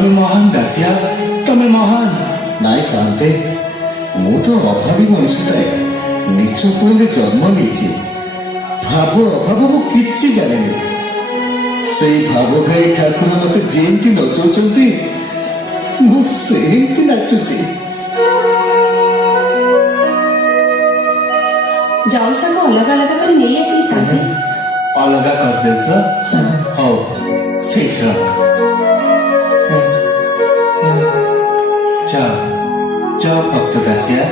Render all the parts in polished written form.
तमे महान दासिया तमे महान नाई शांते मु तो अभावी मनुष्यटाए निच कूले जन्म नहीं भाव अभाव मु किछि जाने से भाव घाई ठाकुर मत जेमती नचौचंती मु सेमती नाचुची जाऊ सब अलग अलग कर नहीं ऐसी शांति अलग कर दे तो हो सीख रख जाओ जाओ भक्त दासिया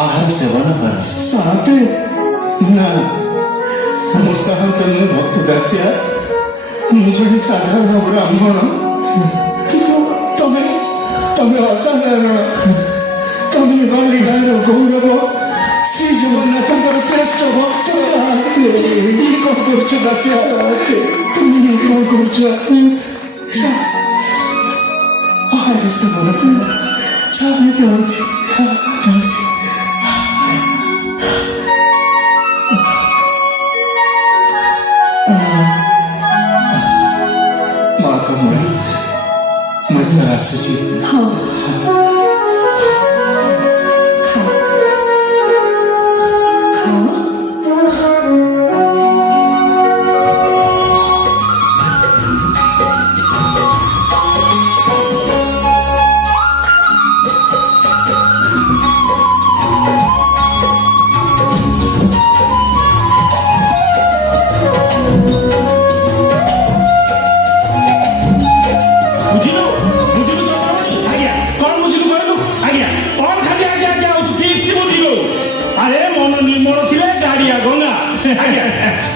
आहार सेवन कर शांति ना मु शांत नु भक्त दासिया मुझे साधारण ब्राह्मण किंतु तमे तमे असाधारण तमे बाली गायर गौरव श्री जगन्नाथ श्रेष्ठ भक्त कौन कर दासिया तुम कौन कर आहार सेवन कर माँ का मुड़ी मैं तेरा सची हाँ खाओ खाओ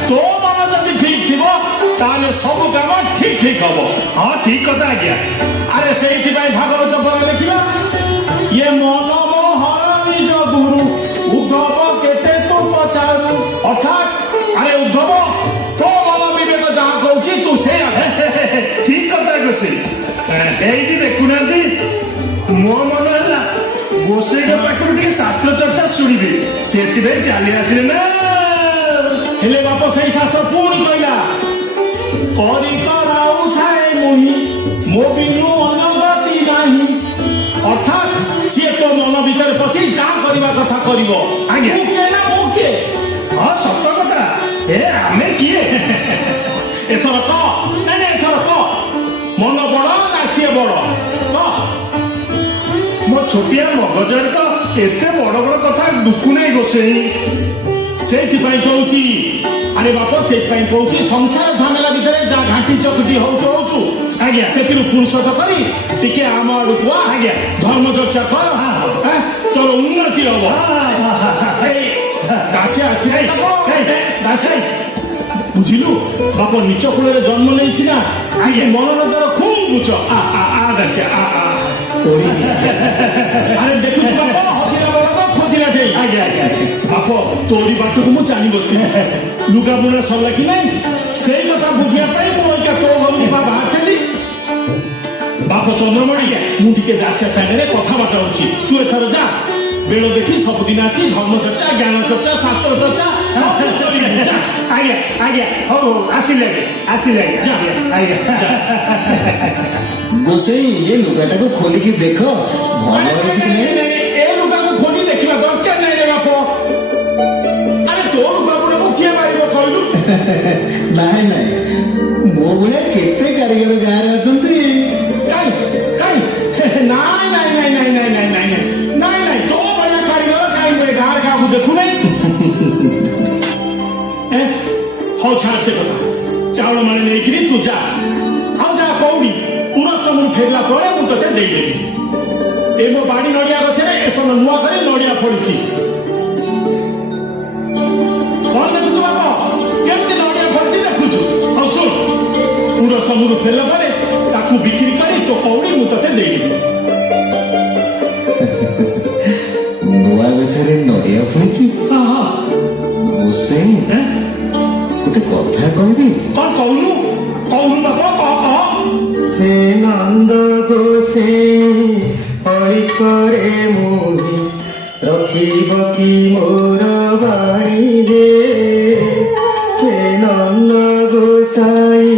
तो मन जब ठीक थी सब कम ठीक ठीक हम हाँ ठीक कथा आज्ञा अरे से भागवत पर लिखा ये मन मोहर निज गुरु उद्धव केते तू पचारू अर्थात अरे उद्धव तो मन विवेक जहाँ कहूँ तू से ठीक कथा कसी ये देखुना मो मन है गोसाई पाखर शास्त्र चर्चा शुणी से चली आसे ना हेले बाप से शास्त्र पुणी कहला करी कराउथाए मुही मो बिनु अनगति नाही अर्थात सी तो मन भीतर पसी जा करबा कथा करिवो आगे मुखे ना मुखे हां सत्य कथा ए आमे किए एथर क ना ना एथर क मन बड़ ना सी बड़ क मो छोटिया मगजर तो एते बड़ बड़ कथा दुकु नै गोसेई से कहूँ अरे बाप से कहूँ संसार झमेला भितर जा घाटी चकटी होचु आज्ञा से पुरुषत्व करी टिके आम आड़ू आज्ञा धर्म चर्चा कर तोर उन्नति हम बुझिलु बाप नीच कूल जन्म नहीं सीना आज्ञा मन तर खूब बुझ दासिया अरे देखु बाप हथिला बड़ा खोजिला थे आज्ञा आज्ञा बाप तोरी बाट को मु जानी बसती लुगा बुना सरला कि नहीं से कथा बुझिया पाई मु एका तो घर बाहर थी बाप चंद्रमणि मुझे दासिया सागर कथा बार्ता होची तू एथर जा बेल देखी सबुदिन आसी धर्म चर्चा ज्ञान चर्चा शास्त्र चर्चा आज्ञा आज्ञा हो आसिले जा आज्ञा गोसाई ये लुगाटा को खोली की देखो भल होई कि नहीं ए लुगा को खोली देखिबा दरकार नै रे बाप अरे तो लुगा को किए मारिबो कहलु नहीं नहीं मो भले केते कारीगर गार अछंती काई काई नाई नाई नाई नाई नाई नाई नाई नाई नाई तो बड़ा कारीगर काई रे गार का को देखु नहीं हो छाड़ से कथा चावल माने लेकिन तू जा आ जा कौड़ी पुरस्त मुझे फेरला पड़े मुझे तो से दे देवी ए मो बाड़ी नड़िया गछ रे ए सब नुआ करे नड़िया पड़िछि कोन देखु बाबा केमति नड़िया पड़छि देखुछु औ सुन पुरस्त मुझे फेरला पड़े ताकू बिक्री करी तो कौड़ी मुझे तो दे देवी नुआ गछरे नड़िया पड़िछि हां हां गोसाई गोटे कथा कहबी कौन कहलु कहलु बाबा कह हे नंद गोसाई हरि करे मोहि रखिब कि मोर बाणी रे हे नंद गोसाई